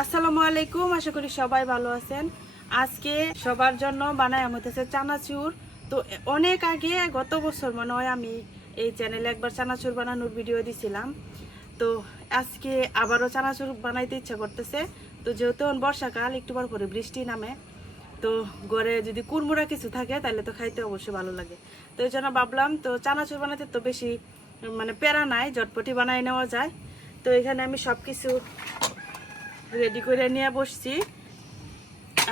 আসসালামু আলাইকুম, আশা করি সবাই ভালো আছেন। আজকে সবার জন্য বানাই হইতেছে চানাচুর। তো অনেক আগে গত বছর মনে হয় আমি এই চ্যানেলে একবার চানাচুর বানানোর ভিডিও দিছিলাম। তো আজকে আবারও চানাচুর বানাইতে ইচ্ছা করতেছে। তো যেহেতু বর্ষাকাল, একটু পর পরে বৃষ্টি নামে, তো ঘরে যদি কুড়মুড়া কিছু থাকে তাহলে তো খাইতে অবশ্যই ভালো লাগে। তো এই জন্য ভাবলাম তো চানাচুর বানাতে তো বেশি প্যারা নাই, ঝটপটি বানাই নেওয়া যায়। তো এখানে আমি সব কিছু রেডি করে নিয়ে বসছি।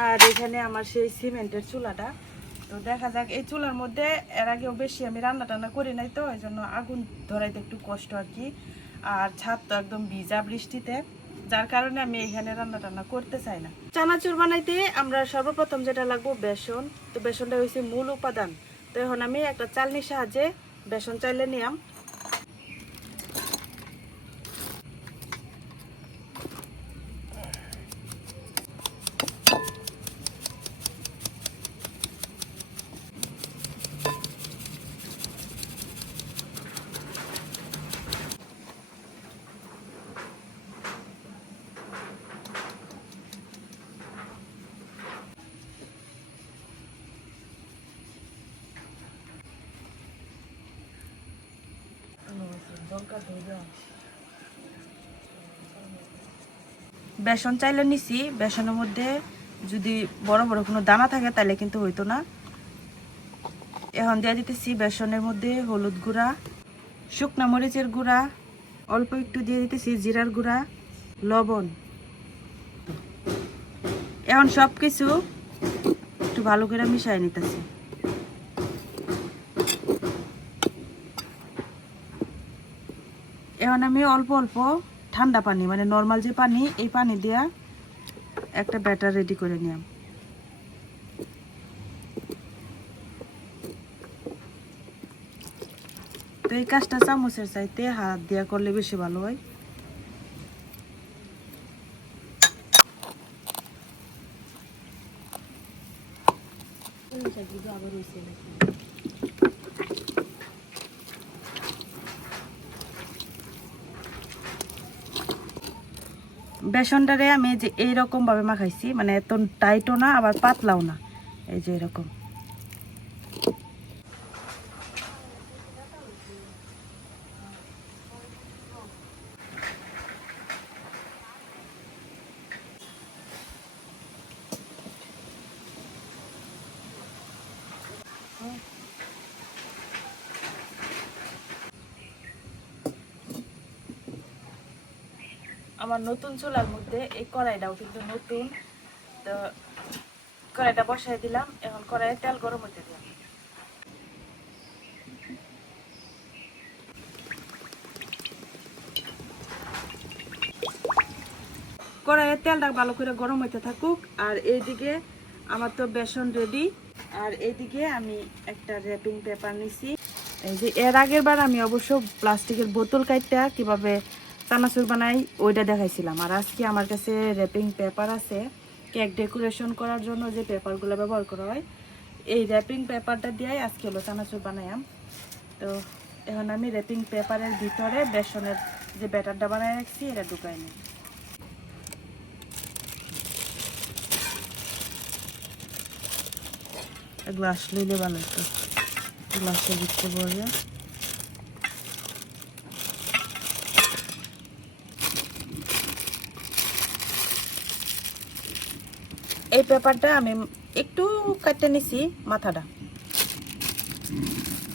আর এখানে আমার সেই সিমেন্টের চুলাটা। তো দেখা যাক, এই চুলার মধ্যে এর আগেও বেশি আমি রান্না টান্না করি নাই, তো এই জন্য আগুন ধরাইতে একটু কষ্ট আর কি। আর ছাদ তো একদম ভিজা বৃষ্টিতে, যার কারণে আমি এখানে রান্না টান্না করতে চাই না। চানাচুর বানাইতে আমরা সর্বপ্রথম যেটা লাগবো বেসন। তো বেসনটা হচ্ছে মূল উপাদান। তো এখন আমি একটা চালনির সাহায্যে বেসন চাইলে নিলাম। বেসন চাইলে নিছি। বেসনের মধ্যে যদি বড় বড় কোনো দানা থাকে তাহলে কিন্তু হইতো না। এখন দিয়ে দিতেছি বেসনের মধ্যে হলুদ গুঁড়া, শুকনা মরিচের গুঁড়া, অল্প একটু দিয়ে দিতেছি জিরার গুঁড়া, লবণ। এখন সব কিছু একটু ভালো করে মিশাই নিতেছি। এখন আমি অল্প অল্প ঠান্ডা পানি, মানে নর্মাল যে পানি, এই পানি দিয়া একটা ব্যাটার রেডি করে নিলাম। তো এই কাজটা চামচের চাইতে হাত দিয়া করলে বেশি ভালো হয়। বেসনটারে আমি যে এইরকম ভাবে মাখাইছি, মানে এত টাইটও না আবার পাতলাও না, এই যে এরকম। আমার নতুন চুলার মধ্যে এই কড়াইটাও কিন্তু নতুন। তো কড়াইটা বসাই দিলাম। এখন কড়াইয়ে তেল গরম হতে দিলাম। কড়াইয়ের তেলটা ভালো করে গরম হইতে থাকুক। আর এইদিকে আমার তো বেসন রেডি। আর এইদিকে আমি একটা র্যাপিং পেপার নিছি। এই যে এর আগের বার আমি অবশ্য প্লাস্টিকের বোতল কাইটটা কিভাবে চানাচুর বানাই ওইটা দেখাইছিলাম। আর আজকে আমার কাছে র্যাপিং পেপার আছে, কেক ডেকোরেশন করার জন্য যে পেপারগুলো ব্যবহার করা হয়, এই র্যাপিং পেপারটা দিয়ে আজকে হলো চানাচুর বানাইলাম। তো এখন আমি র্যাপিং পেপারের ভিতরে বেসনের যে ব্যাটারটা বানাই রাখছি এটা ঢুকাই নিই। গ্লাস লইলে ভালো হতো, গ্লাসের ভিতরে পড়বে। এই পেপারটা আমি একটু কাটতে নিছি মাথাটা।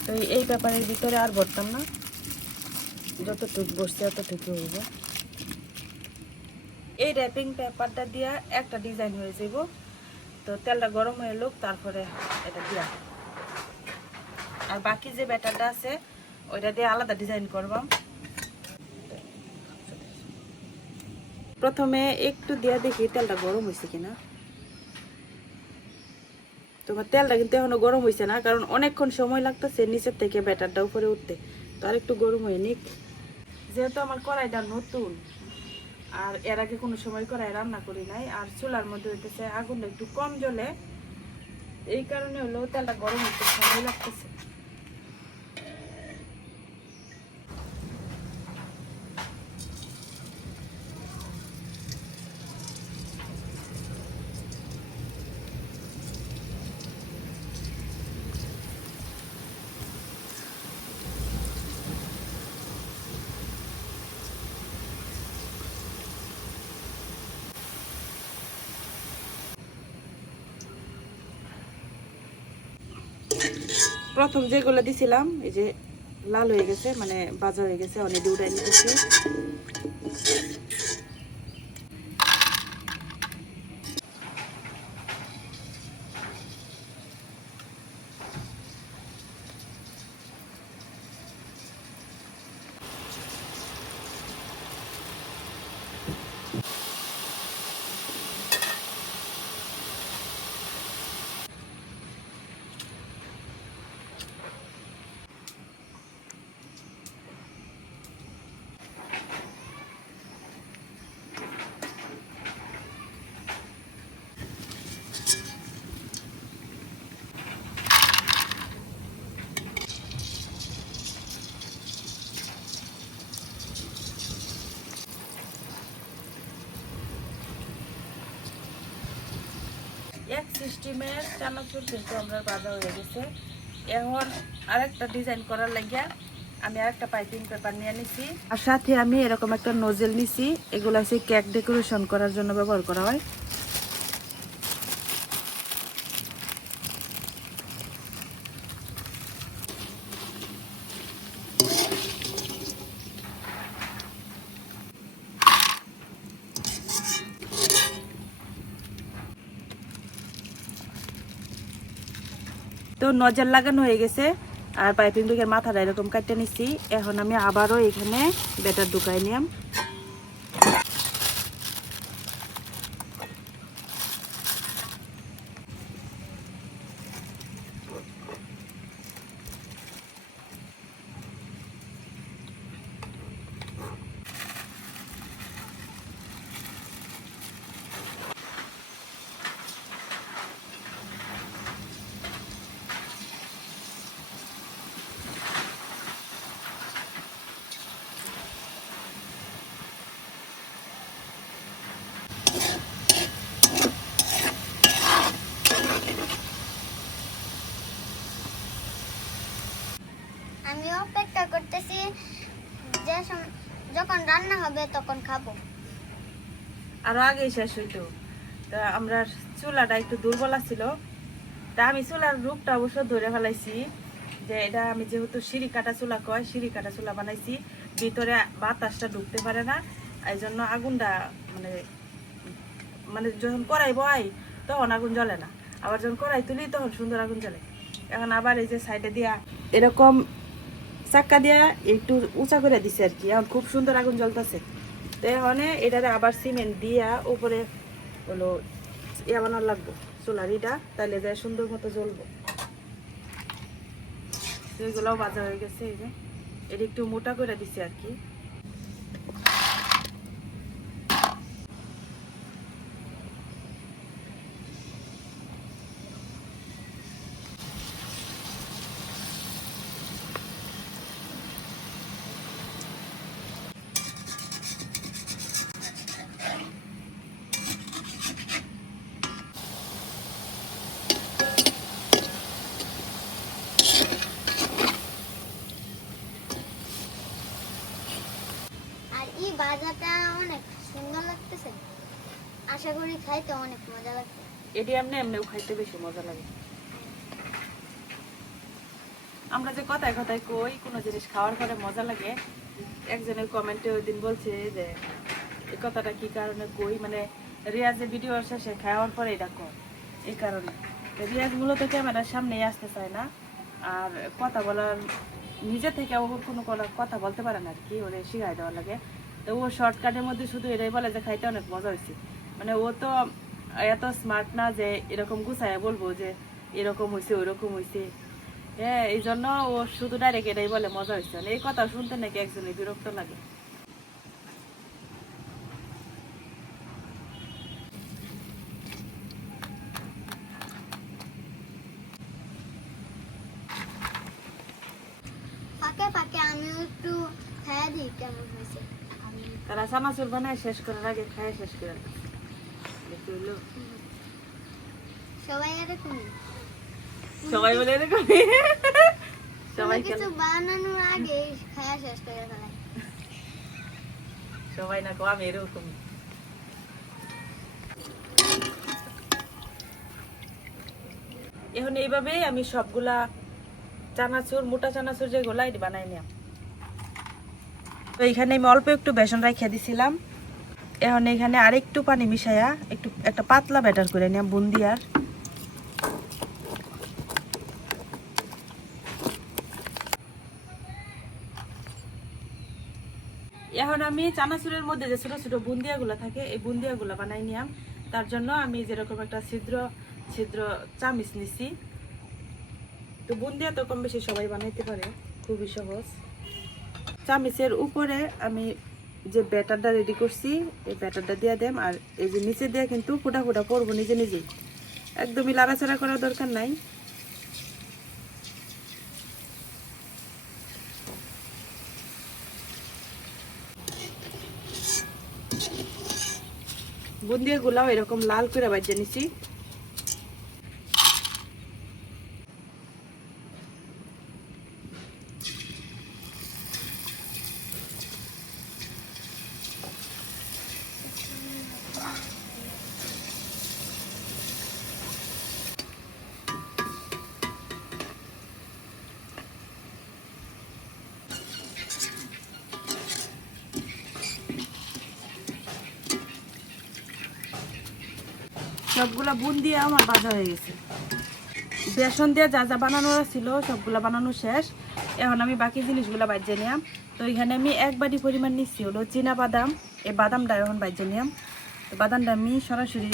তো এই পেপারের ভিতরে আর ভরতাম না, যতটুকু বসছে ততটুকু হইব। এই র্যাপিং পেপারটা দিয়া একটা ডিজাইন হয়ে যাব। তো তেলটা গরম হয়ে লোক, তারপরে এটা দিয়া আর বাকি যে ব্যাটারটা আছে ওইটা দিয়ে আলাদা ডিজাইন করবাম। প্রথমে একটু দিয়া দেখি তেলটা গরম হয়েছে কিনা। তোমার তেলটা কিন্তু এখনো গরম হয়েছে না, কারণ অনেকক্ষণ সময় লাগতেছে নিচের থেকে ব্যাটারটা উপরে উঠতে। তো আর একটু গরম হয়ে নিক। যেহেতু আমার কড়াইটা নতুন, আর এর আগে কোনো সময় কড়াই রান্না করি নাই, আর চুলার মধ্যে হইতেছে আগুনটা একটু কম জ্বলে, এই কারণে হলো তেলটা গরম হতে সময় লাগতেছে। প্রথম যেগুলো দিছিলাম এই যে লাল হয়ে গেছে, মানে ভাজা হয়ে গেছে, অনেক উড়াই নিতেছি। এক সিস্টেমের চানাচুর কিন্তু আমরা ভাজা হয়ে গেছে। এখন আরেকটা ডিজাইন করার লাগিয়া আমি আরেকটা পাইপিং পেপার নিয়ে নিছি, আর সাথে আমি এরকম একটা নোজেল নিছি। এগুলো আছে কেক ডেকোরেশন করার জন্য ব্যবহার করা হয়। তো নজর লাগানো হয়ে গেছে, আর পাইপিং ব্যাগের মাথাটা এরকম কাটতে নিচ্ছি। এখন আমি আবারও এখানে ব্যাটার ঢুকাই নিলাম। আমি অপেক্ষা করতেছি যে যখন রান্না হবে তখন খাবো। আরো আগেই শেষ হইতো। তা আমরা চুলাটা একটু দুর্বল ছিল, তা আমি চুলার রূপটা অবশ্য ধরে ফেলাইছি যে এটা আমি যেহেতু সিঁড়ি কাটা চুলা কয়, সিঁড়ি কাটা চুলা বানাইছি, ভিতরে বাতাসটা ঢুকতে পারে না। এই জন্য আগুনটা মানে মানে যখন কড়াই বয় তখন আগুন জ্বলে না, আবার যখন কড়াই তুলি তখন সুন্দর আগুন জ্বলে। এখন আবার এই যে সাইডে দিয়া এরকম চাক্কা দিয়া একটু উঁচা করে দিছে আর কি, এখন খুব সুন্দর আগুন জ্বলতেছে। তো এখন এটারে আবার সিমেন্ট দিয়া উপরে হলো ইয়া বানার লাগবো চুলার ইটা, তাহলে যায় সুন্দর মতো জ্বলবো। এগুলোও ভাজা হয়ে গেছে, এই যে এটা একটু মোটা করে দিছে আর কি। আর এই ভাজাটা অনেক সুন্দর লাগতেছে, আশা করি খাইতে অনেক মজা লাগবে। এটি এমনি এমনিও খাইতে বেশি মজা লাগে। আমরা যে কথায় কথায় কই কোনো জিনিস খাওয়ার পরে মজা লাগে, একজনের কমেন্টে ওই দিন বলছে যে এই কথাটা কি কারণে কই, মানে রিয়াজের ভিডিও শেষে খাওয়ার পরে এটা কর, এই কারণে। রিয়াজ মূলত ক্যামেরার সামনেই আসতে চায় না, আর কথা বলার নিজে থেকে ও কোনো কথা বলতে পারে না আর কি, ওরে শিখাই দেওয়া লাগে। তো ও শর্টকাটের মধ্যে শুধু এটাই বলে যে খাইতে অনেক মজা হয়েছে। মানে ও তো এত স্মার্ট না যে এরকম গুছায় বলবো যে এরকম হয়েছে ওইরকম হয়েছে। হ্যাঁ, এই জন্য ও শুধু ডাইরেক্ট এটাই বলে মজা হয়েছে। এই কথা শুনতে নাকি একজনের বিরক্ত লাগে। ফাঁকে ফাঁকে আমিও একটু খাইয়া দিই কেমন হয়েছে। তারা চানাচুর বানায় শেষ করার আগে খায় শেষ করে দেয়। দেখতে হইলো? সবাই এরকম, সবাই বলে এরকম সবাই কিছু বানানোর আগে খাইয়া শেষ করে ফেলাই। সবাই না কো আমি এরকম। এখন এইভাবে আমি সবগুলা চানাচুর, মোটা চানাচুর যেগুলো এটি বানাই নিলাম। তো এখানে আমি অল্প একটু বেসন রাখিয়া দিছিলাম। এখন এখানে আরেকটু পানি মিশাইয়া একটা পাতলা ব্যাটার করে নিলাম বুন্দিয়ার। এখন আমি চানাচুরের মধ্যে যে ছোট ছোট বুন্দিয়াগুলো থাকে এই বুন্দিয়াগুলো বানাই নিলাম। তার জন্য আমি যেরকম একটা ছিদ্র চামিচ নিছি। তো বুন্দিয়া তো কম বেশি সবাই বানাইতে পারে, খুবই সহজ। চামিচের উপরে আমি যে ব্যাটারটা রেডি করছি এই ব্যাটারটা দিয়ে দেম, আর এই যে নিচে দিয়ে কিন্তু ফুটা ফুটা পড়বো নিজে নিজেই, একদমই লাড়াচাড়া করার দরকার নাই। বুন্দিয়া গুলাও এরকম লাল করে বাজিয়ে নিছি। সবগুলা বুন্দিয়া আমার ভাজা হয়ে গেছে। বেসন দিয়ে যা যা বানানো ছিল সবগুলা বানানো শেষ। এখন আমি বাকি জিনিসগুলা বাজিয়ে নিলাম। তো এখানে আমি 1 বাটি পরিমাণ নিচ্ছি হলো চীনা বাদাম। এই বাদামটা এখন বাজিয়ে নিলাম। তো বাদামটা আমি সরাসরি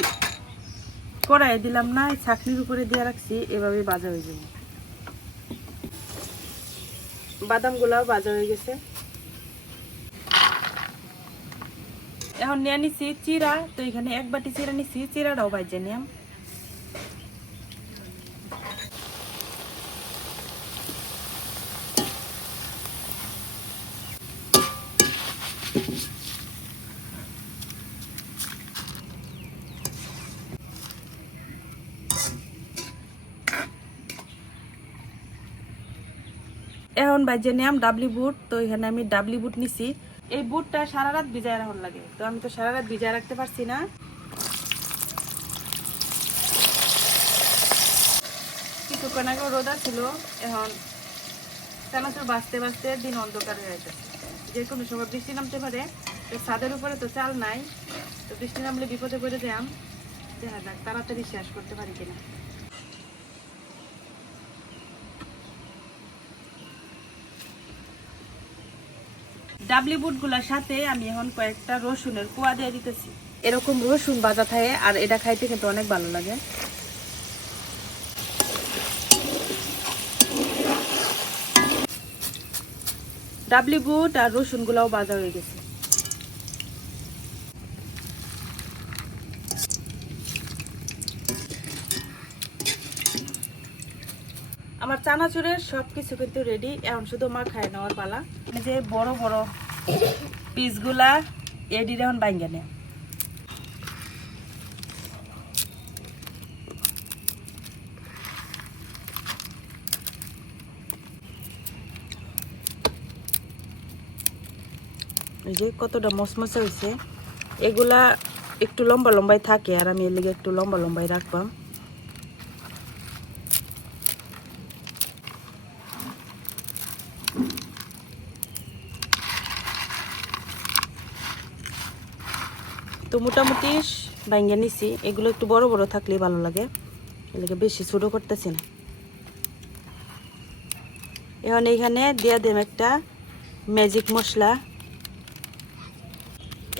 কড়াইয়ে দিলাম না, ছাঁকনির উপরে দিয়ে রাখছি, এভাবে ভাজা হয়ে যাবে। বাদামগুলাও ভাজা হয়ে গেছে। এখন নিয়ে নিচ্ছি চিরা। তো এখানে 1 বাটি চিরা নিচ্ছি, চিরাটাও ভাজিয়ে নিলাম। এখন বাজে নিলাম ডাবলি বুট। তো এখানে আমি ডাবলি বুট নিছি। এই বুটটা সারা রাত ভিজায় রাখুন লাগে, তো আমি তো সারা রাত ভিজায় রাখতে পারছি না। কিছুক্ষণ আগে রোদা ছিল, এখন চানাচুর বাঁচতে বাঁচতে দিন অন্ধকার হয়ে যাচ্ছে। যে কোনো সময় বৃষ্টি নামতে পারে। তো ছাদের উপরে তো চাল নাই, তো বৃষ্টি নামলে বিপদে পড়ে যাম। দেখা যাক তাড়াতাড়ি শেষ করতে পারি কিনা। ডাবলি বুটগুলোর সাথে আমি এখন কয়েকটা রসুনের কোয়া দিয়ে দিতেছি। এরকম রসুন ভাজা থাকে আর এটা খাইতে কিন্তু অনেক ভালো লাগে। ডাবলি বুট আর রসুন গুলাও ভাজা হয়ে গেছে। আমার চানাচুরের সবকিছু কিন্তু রেডি, এখন শুধু মাখায় নেওয়ার পালা। যে বড় বড় পিসগুলা এডি এখন ভাঙ্গে নেয়। এই যে কতটা মসমসে হয়েছে। এগুলা একটু লম্বা লম্বাই থাকে আর আমি এর লিগে একটু লম্বা লম্বাই রাখবাম। তো মোটামুটি ভাঙ্গে নিছি। এগুলো একটু বড় বড় থাকলেই ভালো লাগে, এলাকা বেশি ছোট করতেছি না। এখন এইখানে দিয়ে দেব একটা ম্যাজিক মশলা।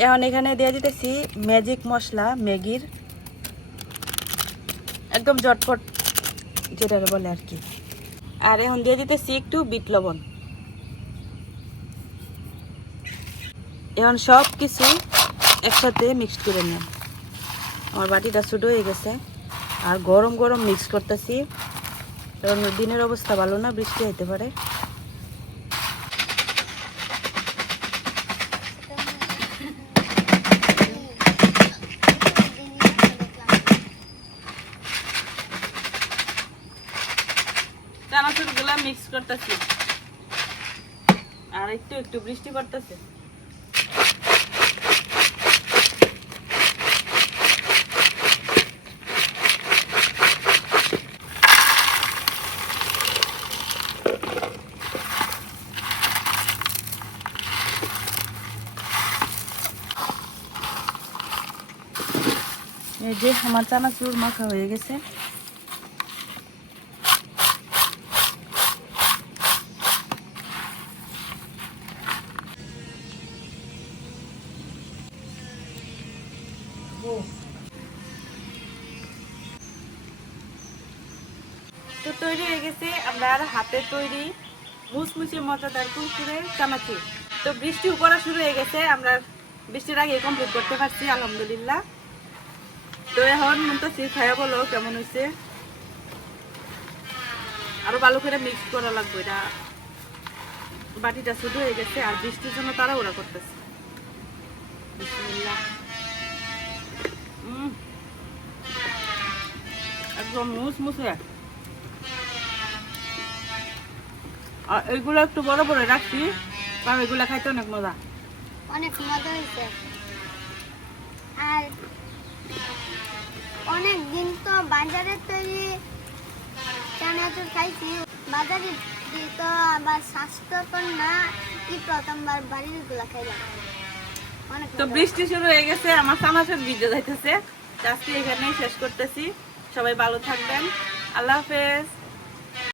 এখন এখানে দিয়ে দিতেছি ম্যাজিক মশলা ম্যাগির, একদম ঝটপট যেটা বলে আর কি। আর এখন দিয়ে দিতেছি একটু বিট লবণ। এখন সব কিছু একসাথে মিক্স করে নিলাম। আমার বাটিটা ছোট হয়ে গেছে আর গরম গরম মিক্স করতেছি, কারণ দিনের অবস্থা ভালো না, বৃষ্টি হইতে পারে। চানাচুরগুলা মিক্স করতেছি আর একটু একটু বৃষ্টি পড়তেছে। এই যে আমার চানাচুর মাখা হয়ে গেছে। তো তৈরি হয়ে গেছে আপনার হাতে তৈরি মুচমুচে মজাদার কুরকুরে চানাচুর। তো বৃষ্টি পড়া শুরু হয়ে গেছে, আমরা বৃষ্টির আগে কমপ্লিট করতে পারছি আলহামদুলিল্লাহ। তো এখন মুনতাসির খায়া বলো কেমন হয়েছে। আরো ভালো করে মিক্স করা লাগবে, এটা বাটিটা ছোট হয়ে গেছে আর বৃষ্টির জন্য তাড়াহুড়া করতেছে। বিসমিল্লাহ। একদম মুচমুচে। আর এইগুলো একটু বড় বড় রাখছি কারণ এগুলো খাইতে অনেক মজা। অনেক মজা হয়েছে। আর অনেক দিন তো বাজারে তৈরি চানাচুর খাইছি, বাজারে তো আবার স্বাস্থ্যকর না, কি প্রথমবার বাড়ির গুলা খাইলাম। অনেক তো মজা। বৃষ্টি শুরু হয়ে গেছে, আমার চানাচুর ভিজে যাইতেছে। আজকে এখানেই শেষ করতেছি। সবাই ভালো থাকবেন, আল্লাহ হাফেজ।